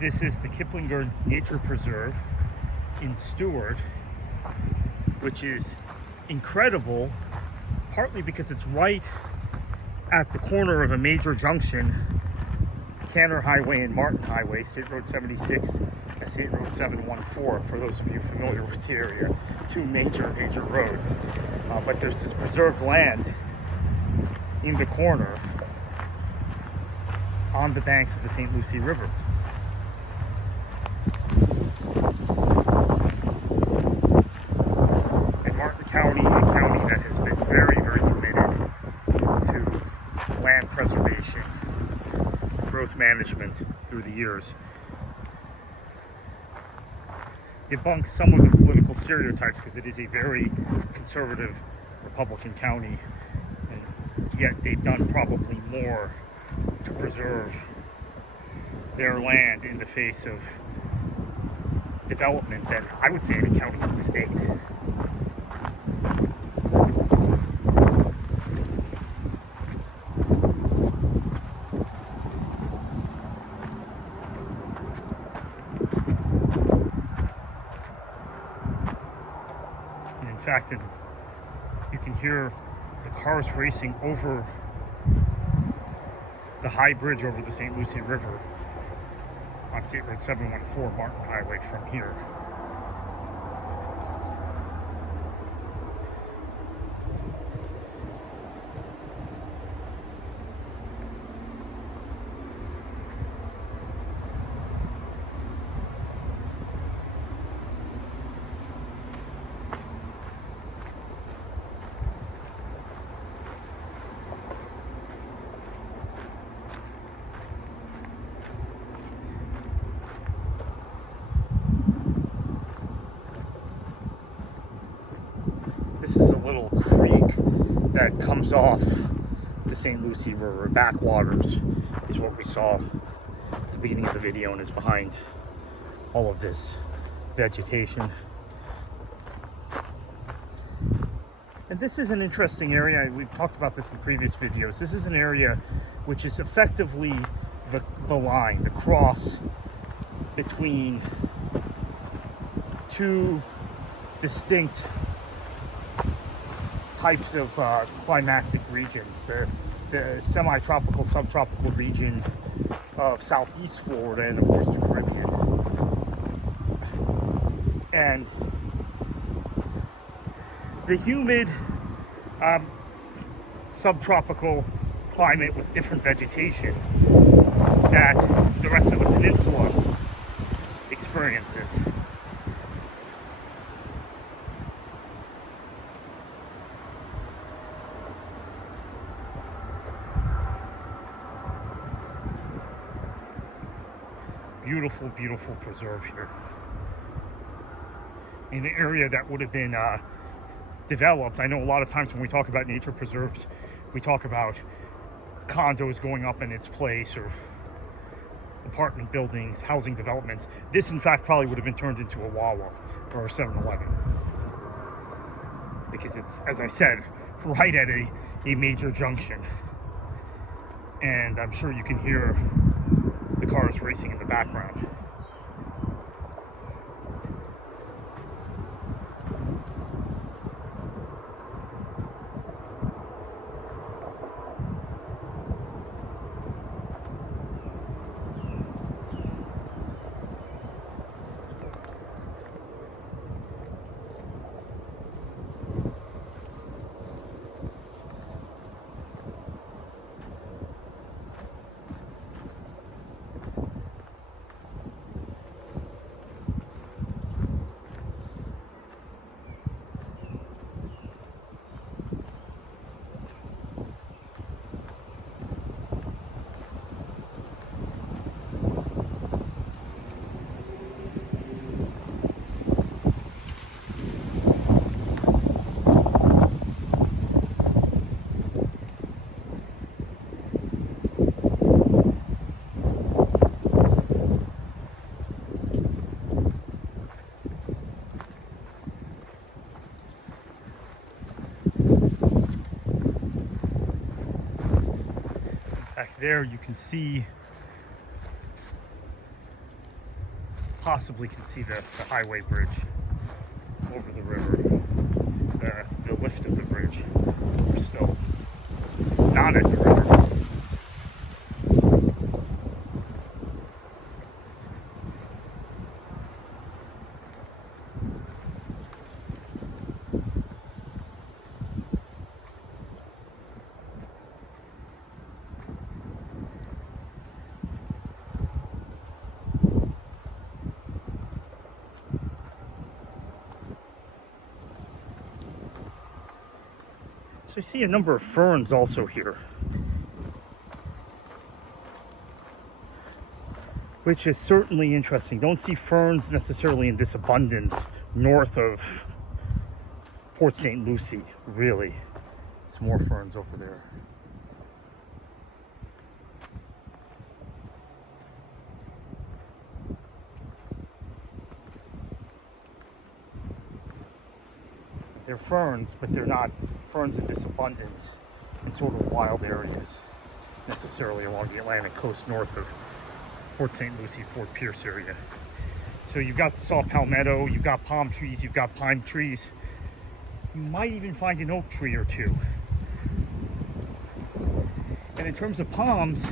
This is the Kiplinger Nature Preserve in Stuart, which is incredible, partly because it's right at the corner of a major junction, Canner Highway and Martin Highway, State Road 76 and State Road 714, for those of you familiar with the area, two major roads. But there's this preserved land in the corner on the banks of the St. Lucie River. And Martin County, a county that has been very committed to land preservation, growth management through the years, debunks some of the political stereotypes, because it is a very conservative Republican county, and yet they've done probably more to preserve their land in the face of development than I would say any county in the state. And in fact, you can hear the cars racing over the high bridge over the St. Lucie River on State Road 714, Martin Highway, from here. This is a little creek that comes off the St. Lucie River. Backwaters is what we saw at the beginning of the video, and is behind all of this vegetation. And this is an interesting area. We've talked about this in previous videos. This is an area which is effectively the line, the cross between two distinct types of climatic regions. The semi-tropical, subtropical region of southeast Florida, and of course the Caribbean. And the humid subtropical climate with different vegetation that the rest of the peninsula experiences. Beautiful preserve here in an area that would have been developed. I know a lot of times when we talk about nature preserves, we talk about condos going up in its place, or apartment buildings, housing developments. This, in fact, probably would have been turned into a Wawa or a 7-Eleven, because it's, as I said, right at a major junction. And I'm sure you can hear the cars racing in the background. Back there you can see possibly can see the highway bridge over the river, the lift of the bridge. We're still not at the river. So I see a number of ferns also here, which is certainly interesting. Don't see ferns necessarily in this abundance north of Port St. Lucie, really. Some more ferns over there. They're ferns, but they're not ferns of this abundance in sort of wild areas, necessarily along the Atlantic coast north of Port St. Lucie, Fort Pierce area. So you've got the saw palmetto, you've got palm trees, you've got pine trees. You might even find an oak tree or two. And in terms of palms,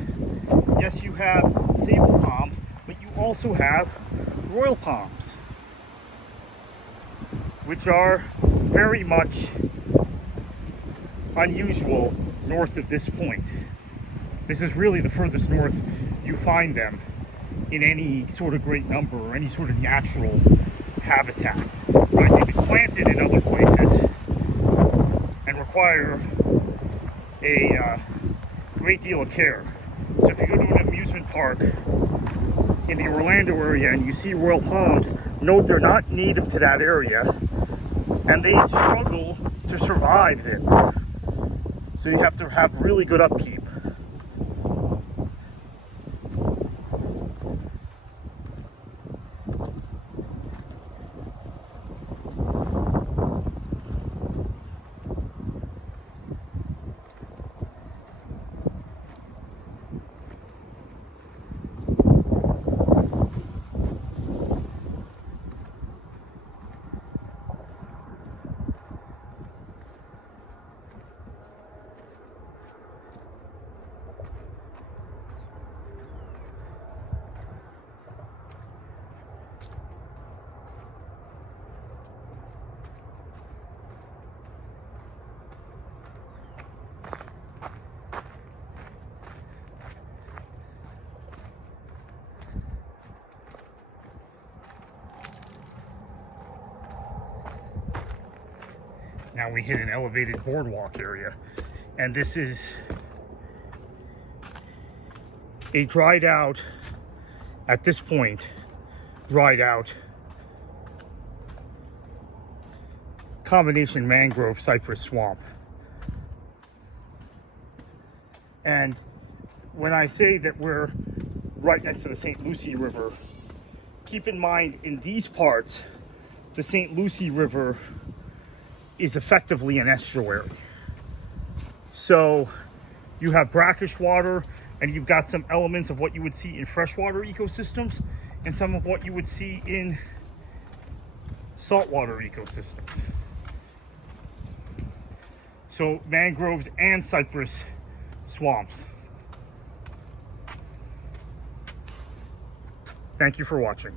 yes, you have sable palms, but you also have royal palms, which are very much unusual north of this point. This is really the furthest north you find them in any sort of great number or any sort of natural habitat. Right? They've been planted in other places and require a great deal of care. So if you go to an amusement park in the Orlando area and you see royal palms, note they're not native to that area, and they struggle to survive there. So you have to have really good upkeep. Now we hit an elevated boardwalk area, and this is a dried out, at this point, dried out combination mangrove cypress swamp. And when I say that we're right next to the St. Lucie River, keep in mind in these parts, the St. Lucie River is effectively an estuary. So you have brackish water, and you've got some elements of what you would see in freshwater ecosystems and some of what you would see in saltwater ecosystems. So mangroves and cypress swamps. Thank you for watching.